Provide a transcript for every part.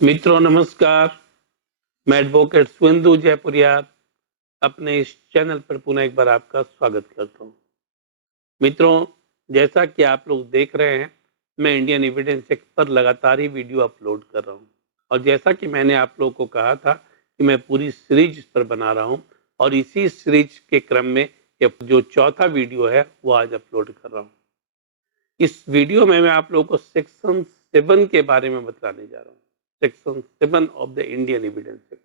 मित्रों नमस्कार। मैं एडवोकेट स्वेंदु जयपुरिया अपने इस चैनल पर पुनः एक बार आपका स्वागत करता हूं। मित्रों, जैसा कि आप लोग देख रहे हैं, मैं इंडियन एविडेंस एक्ट पर लगातार ही वीडियो अपलोड कर रहा हूं और जैसा कि मैंने आप लोगों को कहा था कि मैं पूरी सीरीज पर बना रहा हूं और इसी सीरीज के क्रम में ये जो चौथा वीडियो है वो आज अपलोड कर रहा हूं। इस वीडियो में मैं आप लोगों को सेक्शन 7 के बारे में बताने जा रहा हूँ। Section 7 of the Indian evidence act,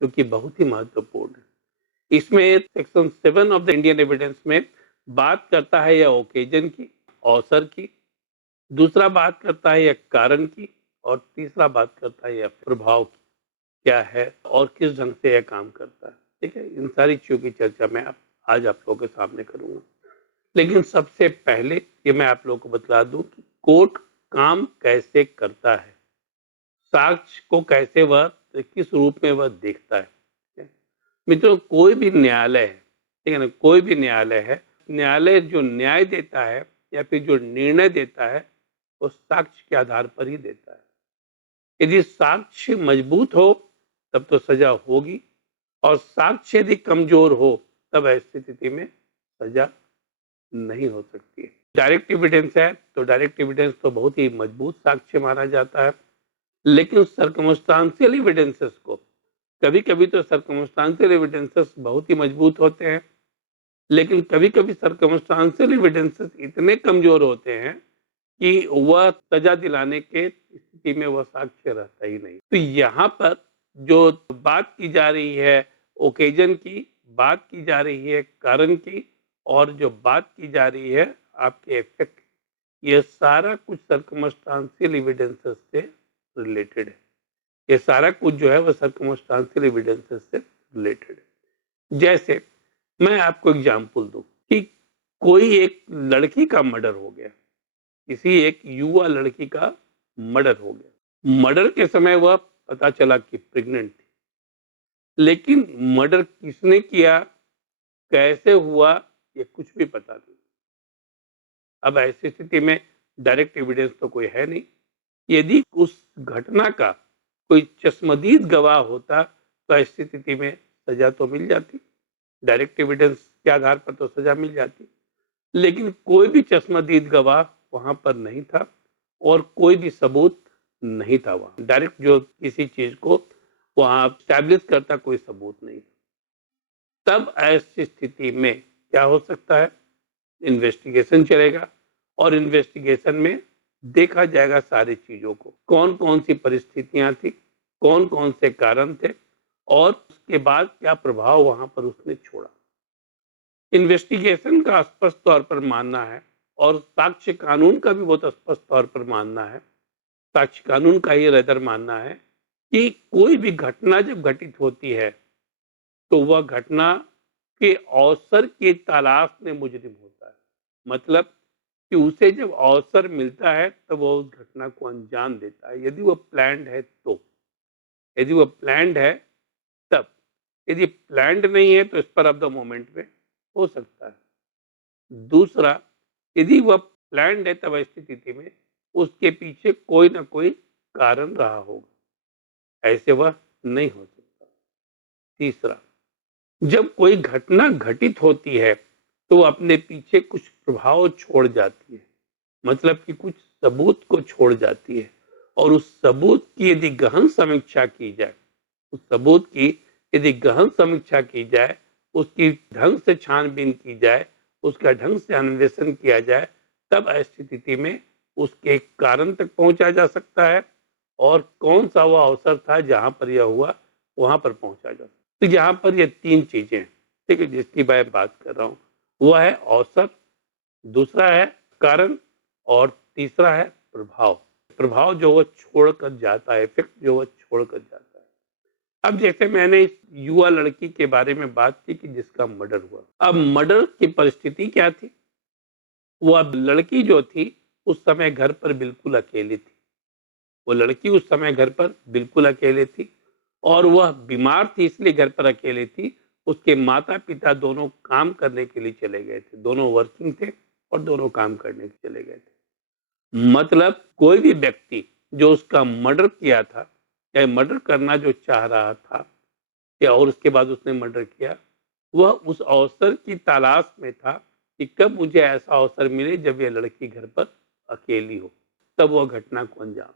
जो कि बहुत ही महत्वपूर्ण है। इसमें section 7 of the Indian evidence में बात करता है या ओकेजन की, अवसर की, दूसरा बात करता है या कारण की और तीसरा बात करता है या प्रभाव की, क्या है और किस ढंग से यह काम करता है। ठीक है, इन सारी चीजों की चर्चा मैं आज आप लोगों के सामने करूंगा। लेकिन सबसे पहले ये मैं आप लोगों को बतला दूं कि कोर्ट काम कैसे करता है, साक्ष्य को कैसे वह किस रूप में वह देखता है। मित्रों, कोई भी न्यायालय है, ठीक है ना, कोई भी न्यायालय है, न्यायालय जो न्याय देता है या फिर जो निर्णय देता है वो साक्ष्य के आधार पर ही देता है। यदि साक्ष्य मजबूत हो तब तो सजा होगी और साक्ष्य यदि कमजोर हो तब ऐसी स्थिति में सजा नहीं हो सकती है। डायरेक्ट एविडेंस है तो डायरेक्ट एविडेंस तो बहुत ही मजबूत साक्ष्य माना जाता है, लेकिन सर्कमस्टांशियल एविडेंसेस को कभी कभी तो सर्कमस्टांशियल एविडेंसेस बहुत ही मजबूत होते हैं, लेकिन कभी कभी सर्कमस्टांशियल एविडेंसेस इतने कमजोर होते हैं कि वह सजा दिलाने के स्थिति में वह साक्ष्य रहता ही नहीं। तो यहाँ पर जो बात की जा रही है ओकेजन की, बात की जा रही है कारण की और जो बात की जा रही है आपके इफेक्ट, ये सारा कुछ सर्कमस्टांशियल एविडेंसेस से रिलेटेड है। ये सारा कुछ जो है वह सर्कमस्टांशियल एविडेंसेस से रिलेटेड है। जैसे मैं आपको एग्जांपल दूं कि कोई एक लड़की का मर्डर हो गया, किसी एक युवा लड़की का मर्डर हो गया। मर्डर के समय वह पता चला कि प्रेग्नेंट थी, लेकिन मर्डर किसने किया, कैसे हुआ, ये कुछ भी पता नहीं। अब ऐसी स्थिति में डायरेक्ट एविडेंस तो कोई है नहीं। यदि उस घटना का कोई चश्मदीद गवाह होता तो ऐसी स्थिति में सजा तो मिल जाती, डायरेक्ट एविडेंस के आधार पर तो सजा मिल जाती। लेकिन कोई भी चश्मदीद गवाह वहां पर नहीं था और कोई भी सबूत नहीं था। वहां डायरेक्ट जो किसी चीज को वहां स्टैब्लिश करता कोई सबूत नहीं था। तब ऐसी स्थिति में क्या हो सकता है, इन्वेस्टिगेशन चलेगा और इन्वेस्टिगेशन में देखा जाएगा सारी चीजों को, कौन कौन सी परिस्थितियां थी, कौन कौन से कारण थे और उसके बाद क्या प्रभाव वहां पर उसने छोड़ा। इन्वेस्टिगेशन का स्पष्ट तौर पर मानना है और साक्ष्य कानून का भी बहुत स्पष्ट तौर पर मानना है, साक्ष्य कानून का ही रेदर मानना है कि कोई भी घटना जब घटित होती है तो वह घटना के अवसर की तलाश में मुजरिम होता है। मतलब कि उसे जब अवसर मिलता है तब वह उस घटना को अंजाम देता है, यदि वह प्लान्ड है तो। यदि वह प्लान्ड है तब, यदि प्लान्ड नहीं है तो स्पर ऑफ द मोमेंट में हो सकता है। दूसरा, यदि वह प्लान्ड है तब ऐसी स्थिति में उसके पीछे कोई ना कोई कारण रहा होगा, ऐसे वह नहीं हो सकता। तीसरा, जब कोई घटना घटित होती है तो अपने पीछे कुछ प्रभाव छोड़ जाती है, मतलब कि कुछ सबूत को छोड़ जाती है और उस सबूत की यदि गहन समीक्षा की जाए, उस सबूत की यदि गहन समीक्षा की जाए, उसकी ढंग से छानबीन की जाए, उसका ढंग से अन्वेषण किया जाए, तब ऐसी स्थिति में उसके कारण तक पहुंचा जा सकता है और कौन सा वो अवसर था जहां पर यह हुआ वहां पर पहुंचा जा सकता है। तो यहाँ पर ये तीन चीजें हैं, ठीक है, जिसकी मैं बात कर रहा हूँ। वह है अवसर, दूसरा है कारण और तीसरा है प्रभाव। प्रभाव जो वह छोड़कर जाता है, इफेक्ट जो वह छोड़कर जाता है। अब जैसे मैंने इस युवा लड़की के बारे में बात की कि जिसका मर्डर हुआ, अब मर्डर की परिस्थिति क्या थी। वह लड़की जो थी उस समय घर पर बिल्कुल अकेली थी। वो लड़की उस समय घर पर बिल्कुल अकेले थी और वह बीमार थी, इसलिए घर पर अकेले थी। उसके माता पिता दोनों काम करने के लिए चले गए थे, दोनों वर्किंग थे और दोनों काम करने के चले गए थे। मतलब कोई भी व्यक्ति जो उसका मर्डर किया था या मर्डर करना जो चाह रहा था या और उसके बाद उसने मर्डर किया, वह उस अवसर की तलाश में था कि कब मुझे ऐसा अवसर मिले जब यह लड़की घर पर अकेली हो, तब वह घटना को अंजाम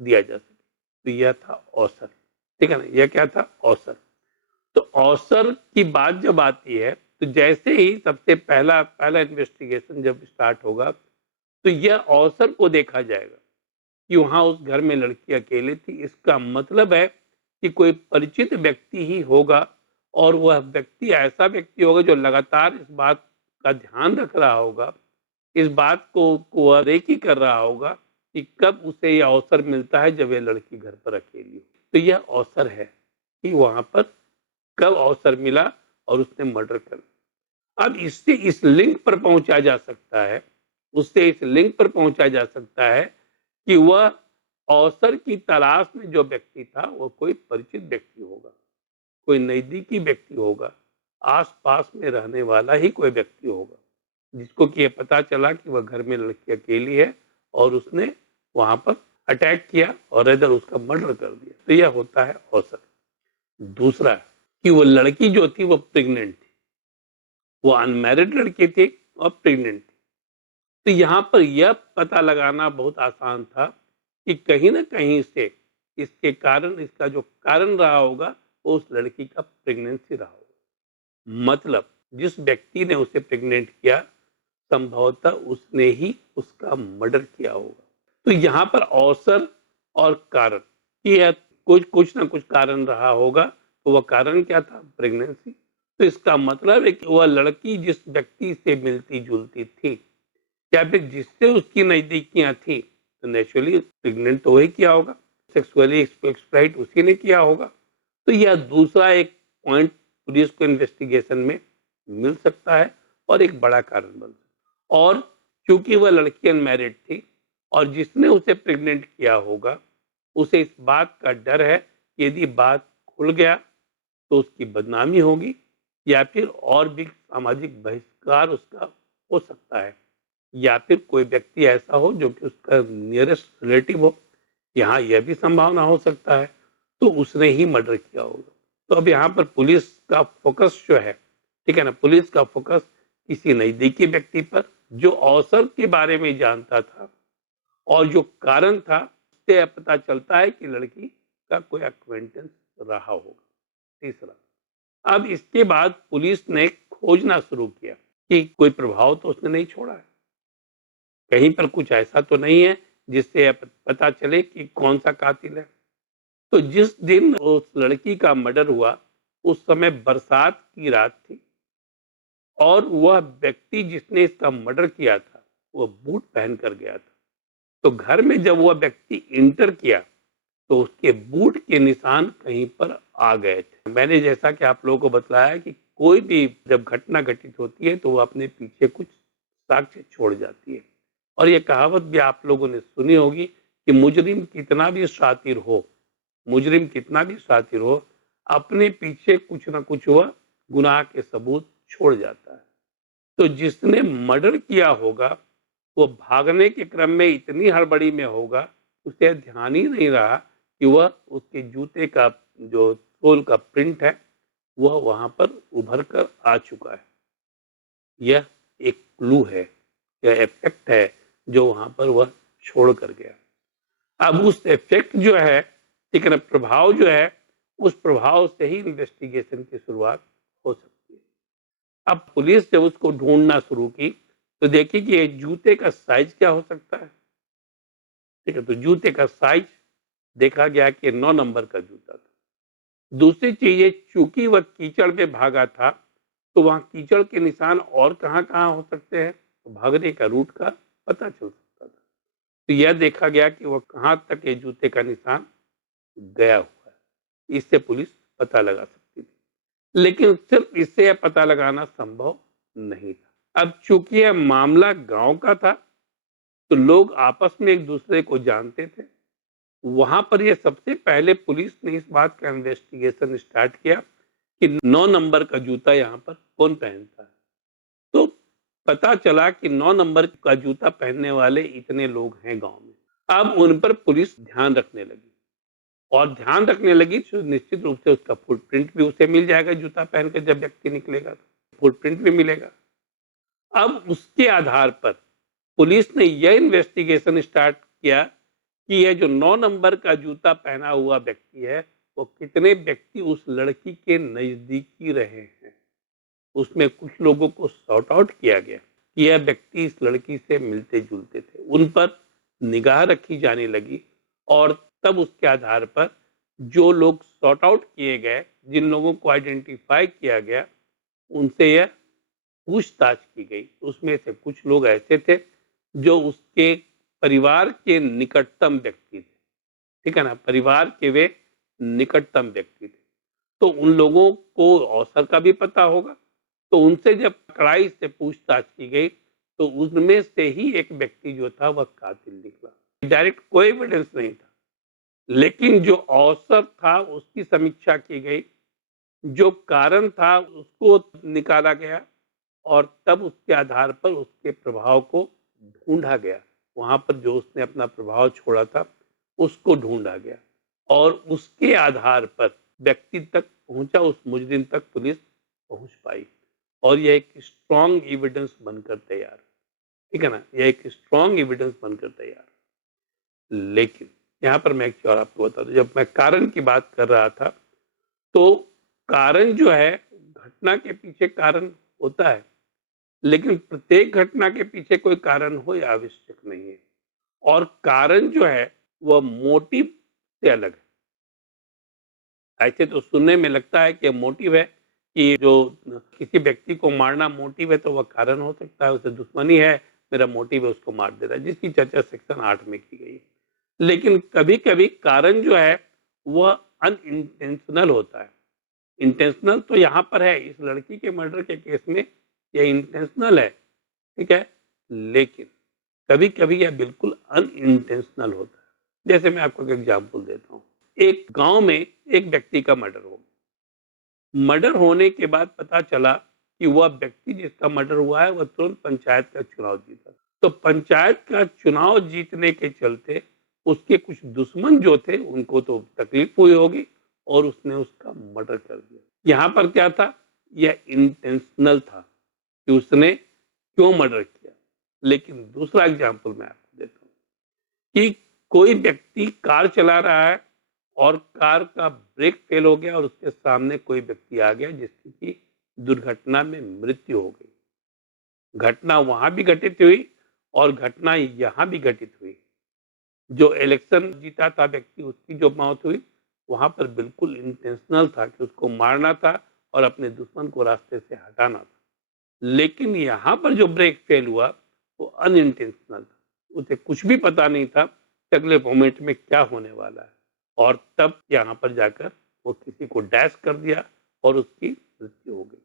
दिया जा सके। तो यह था अवसर, ठीक है ना, यह क्या था, अवसर। तो अवसर की बात जब आती है तो जैसे ही सबसे पहला पहला इन्वेस्टिगेशन जब स्टार्ट होगा तो यह अवसर को देखा जाएगा कि वहां उस घर में लड़की अकेली थी। इसका मतलब है कि कोई परिचित व्यक्ति ही होगा और वह व्यक्ति ऐसा व्यक्ति होगा जो लगातार इस बात का ध्यान रख रहा होगा, इस बात को वह रेकी कर रहा होगा कि कब उसे यह अवसर मिलता है जब यह लड़की घर पर अकेली हो। तो यह अवसर है कि वहां पर कब अवसर मिला और उसने मर्डर कर। अब इससे इस लिंक पर पहुंचा जा सकता है, उससे इस लिंक पर पहुंचा जा सकता है कि वह अवसर की तलाश में जो व्यक्ति था वह कोई परिचित व्यक्ति होगा, कोई नजदीकी व्यक्ति होगा, आस-पास में रहने वाला ही कोई व्यक्ति होगा, जिसको कि ये पता चला कि वह घर में लड़की अकेली है और उसने वहां पर अटैक किया और इधर उसका मर्डर कर दिया। तो यह होता है अवसर। दूसरा कि वो लड़की जो थी वो प्रेग्नेंट थी, वो अनमैरिड लड़की थी और प्रेग्नेंट थी। तो यहाँ पर यह पता लगाना बहुत आसान था कि कहीं ना कहीं से इसके कारण, इसका जो कारण रहा होगा वो उस लड़की का प्रेगनेंसी रहा होगा। मतलब जिस व्यक्ति ने उसे प्रेग्नेंट किया संभवतः उसने ही उसका मर्डर किया होगा। तो यहाँ पर अवसर और कारण कि यह कुछ ना कुछ कारण रहा होगा। तो वह कारण क्या था, प्रेगनेंसी। तो इसका मतलब है कि वह लड़की जिस व्यक्ति से मिलती जुलती थी या फिर जिससे उसकी नजदीकियां थी तो नेचुरली प्रेग्नेंट तो वही किया होगा, सेक्सुअली एक्सप्लॉइट उसी ने किया होगा। तो यह दूसरा एक पॉइंट पुलिस को इन्वेस्टिगेशन में मिल सकता है और एक बड़ा कारण बन सकता है। और चूंकि वह लड़की अनमैरिड थी और जिसने उसे प्रेग्नेंट किया होगा उसे इस बात का डर है कि यदि बात खुल गया तो उसकी बदनामी होगी या फिर और भी सामाजिक बहिष्कार उसका हो सकता है, या फिर कोई व्यक्ति ऐसा हो जो कि उसका नियरेस्ट रिलेटिव हो, यहाँ यह भी संभावना हो सकता है, तो उसने ही मर्डर किया होगा। तो अब यहाँ पर पुलिस का फोकस जो है, ठीक है ना, पुलिस का फोकस किसी नजदीकी व्यक्ति पर जो अवसर के बारे में जानता था और जो कारण था उससे पता चलता है कि लड़की का कोई अक्वेंटेंस रहा होगा। तीसरा, अब इसके बाद पुलिस ने खोजना शुरू किया कि कोई प्रभाव तो उसने नहीं छोड़ा है, कहीं पर कुछ ऐसा तो नहीं है जिससे पता चले कि कौन सा कातिल है। तो जिस दिन उस लड़की का मर्डर हुआ उस समय बरसात की रात थी और वह व्यक्ति जिसने इसका मर्डर किया था वह बूट पहन कर गया था। तो घर में जब वह व्यक्ति इंटर किया तो उसके बूट के निशान कहीं पर आ गए थे। मैंने जैसा कि आप लोगों को बताया कि कोई भी जब घटना घटित होती है तो वह अपने पीछे कुछ साक्ष्य छोड़ जाती है। और ये कहावत भी आप लोगों ने सुनी होगी कि मुजरिम कितना भी शातिर हो, मुजरिम कितना भी शातिर हो, अपने पीछे कुछ ना कुछ वह गुनाह के सबूत छोड़ जाता है। तो जिसने मर्डर किया होगा वो भागने के क्रम में इतनी हड़बड़ी में होगा उसे ध्यान ही नहीं रहा कि वह उसके जूते का जो सोल का प्रिंट है वह वहां पर उभर कर आ चुका है। यह एक क्लू है, यह इफेक्ट है जो वहां पर वह छोड़ कर गया। अब उस इफेक्ट जो है, ठीक है ना, प्रभाव जो है, उस प्रभाव से ही इन्वेस्टिगेशन की शुरुआत हो सकती है। अब पुलिस जब उसको ढूंढना शुरू की तो देखिए कि ये जूते का साइज क्या हो सकता है। ठीक है, तो जूते का साइज देखा गया कि 9 नंबर का जूता था। दूसरी चीज ये, चूंकि वह कीचड़ में भागा था तो वहां कीचड़ के निशान और कहां कहां हो सकते हैं, तो भागने का रूट का पता चल सकता था। तो यह देखा गया कि वह कहां तक ये जूते का निशान गया हुआ है, इससे पुलिस पता लगा सकती थी। लेकिन सिर्फ इससे यह पता लगाना संभव नहीं था। अब चूंकि यह मामला गांव का था तो लोग आपस में एक दूसरे को जानते थे। वहां पर यह सबसे पहले पुलिस ने इस बात का इन्वेस्टिगेशन स्टार्ट किया कि 9 नंबर का जूता यहाँ पर कौन पहनता है। तो पता चला कि 9 नंबर का जूता पहनने वाले इतने लोग हैं गांव में। अब उन पर पुलिस ध्यान रखने लगी और ध्यान रखने लगी तो निश्चित रूप से उसका फुटप्रिंट भी उसे मिल जाएगा। जूता पहनकर जब व्यक्ति निकलेगा तो फुटप्रिंट भी मिलेगा। अब उसके आधार पर पुलिस ने यह इन्वेस्टिगेशन स्टार्ट किया कि यह जो 9 नंबर का जूता पहना हुआ व्यक्ति है, वो कितने व्यक्ति उस लड़की के नजदीकी रहे हैं। उसमें कुछ लोगों को सॉर्ट आउट किया गया कि यह व्यक्ति इस लड़की से मिलते जुलते थे, उन पर निगाह रखी जाने लगी और तब उसके आधार पर जो लोग सॉर्ट आउट किए गए, जिन लोगों को आइडेंटिफाई किया गया, उनसे यह पूछताछ की गई। उसमें से कुछ लोग ऐसे थे जो उसके परिवार के निकटतम व्यक्ति थे, ठीक है ना, परिवार के वे निकटतम व्यक्ति थे। तो उन लोगों को अवसर का भी पता होगा, तो उनसे जब कड़ाई से पूछताछ की गई तो उनमें से ही एक व्यक्ति जो था वह कातिल निकला। डायरेक्ट कोई एविडेंस नहीं था, लेकिन जो अवसर था उसकी समीक्षा की गई, जो कारण था उसको निकाला गया और तब उसके आधार पर उसके प्रभाव को ढूंढा गया। वहां पर जो उसने अपना प्रभाव छोड़ा था उसको ढूंढा गया और उसके आधार पर व्यक्ति तक पहुंचा, उस मुजरिम तक पुलिस पहुंच पाई और यह एक स्ट्रॉन्ग एविडेंस बनकर तैयार, ठीक है ना, यह एक स्ट्रॉन्ग एविडेंस बनकर तैयार। लेकिन यहाँ पर मैं एक चीज और आपको बता दूं, जब मैं कारण की बात कर रहा था तो कारण जो है, घटना के पीछे कारण होता है, लेकिन प्रत्येक घटना के पीछे कोई कारण हो यह आवश्यक नहीं है और कारण जो है वह मोटिव से अलग है। ऐसे तो सुनने में लगता है कि मोटिव है कि जो किसी व्यक्ति को मारना मोटिव है तो वह कारण हो सकता है, उसे दुश्मनी है, मेरा मोटिव है उसको मार देना, जिसकी चर्चा सेक्शन 8 में की गई है। लेकिन कभी कभी कारण जो है वह अनइंटेंशनल होता है। इंटेंशनल तो यहाँ पर है, इस लड़की के मर्डर के केस में यह इंटेंशनल है, ठीक है, लेकिन कभी कभी यह बिल्कुल अनइंटेंशनल होता है। जैसे मैं आपको एक एग्जाम्पल देता हूँ, एक गांव में एक व्यक्ति का मर्डर हो गया। मर्डर होने के बाद पता चला कि वह व्यक्ति जिसका मर्डर हुआ है वह तुरंत पंचायत का चुनाव जीता। तो पंचायत का चुनाव जीतने के चलते उसके कुछ दुश्मन जो थे उनको तो तकलीफ हुई होगी और उसने उसका मर्डर कर दिया। यहाँ पर क्या था, यह इंटेंशनल था कि उसने क्यों मर्डर किया। लेकिन दूसरा एग्जाम्पल मैं आपको देता हूँ कि कोई व्यक्ति कार चला रहा है और कार का ब्रेक फेल हो गया और उसके सामने कोई व्यक्ति आ गया जिसकी दुर्घटना में मृत्यु हो गई। घटना वहां भी घटित हुई और घटना यहां भी घटित हुई। जो इलेक्शन जीता था व्यक्ति, उसकी जो मौत हुई वहां पर बिल्कुल इंटेंशनल था कि उसको मारना था और अपने दुश्मन को रास्ते से हटाना था। लेकिन यहाँ पर जो ब्रेक फेल हुआ वो अनइंटेंशनल था, उसे कुछ भी पता नहीं था कि अगले मोमेंट में क्या होने वाला है और तब यहाँ पर जाकर वो किसी को डैश कर दिया और उसकी मृत्यु हो गई।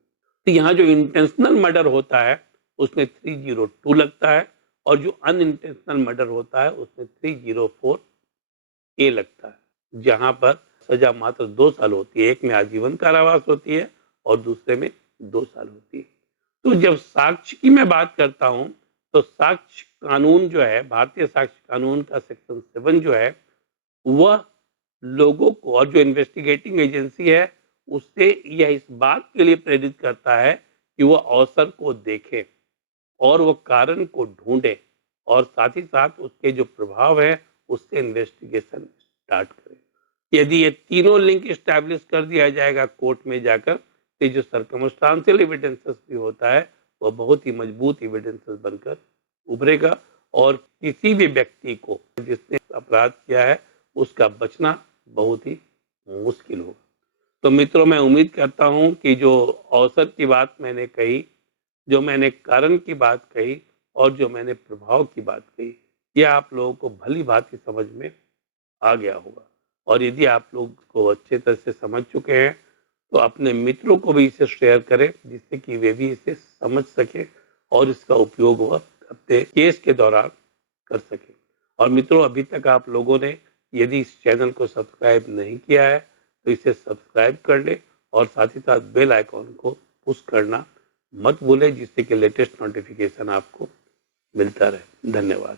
तो यहाँ जो इंटेंशनल मर्डर होता है उसमें 302 लगता है और जो अनइंटेंशनल मर्डर होता है उसमें 304 ए लगता है, जहां पर सजा मात्र 2 साल होती है। एक में आजीवन कारावास होती है और दूसरे में 2 साल होती है। तो जब साक्ष्य की मैं बात करता हूं तो साक्ष्य कानून जो है, भारतीय साक्ष्य कानून का सेक्शन 7 जो है, वह लोगों को और जो इन्वेस्टिगेटिंग एजेंसी है उससे यह इस बात के लिए प्रेरित करता है कि वह अवसर को देखे और वह कारण को ढूंढे और साथ ही साथ उसके जो प्रभाव है उससे इन्वेस्टिगेशन स्टार्ट करें। यदि ये तीनों लिंक स्टैब्लिश कर दिया जाएगा कोर्ट में जाकर, तो जो सर्कमस्टांशियल एविडेंसेस भी होता है वह बहुत ही मजबूत एविडेंसेस बनकर उभरेगा और किसी भी व्यक्ति को जिसने अपराध किया है उसका बचना बहुत ही मुश्किल होगा। तो मित्रों, मैं उम्मीद करता हूं कि जो अवसर की बात मैंने कही, जो मैंने कारण की बात कही और जो मैंने प्रभाव की बात कही, यह आप लोगों को भली भांति समझ में आ गया होगा। और यदि आप लोग को अच्छे तरह से समझ चुके हैं तो अपने मित्रों को भी इसे शेयर करें जिससे कि वे भी इसे समझ सके और इसका उपयोग वह अपने केस के दौरान कर सके। और मित्रों, अभी तक आप लोगों ने यदि इस चैनल को सब्सक्राइब नहीं किया है तो इसे सब्सक्राइब कर ले और साथ ही साथ बेल आइकॉन को पुश करना मत भूलें, जिससे कि लेटेस्ट नोटिफिकेशन आपको मिलता रहे। धन्यवाद।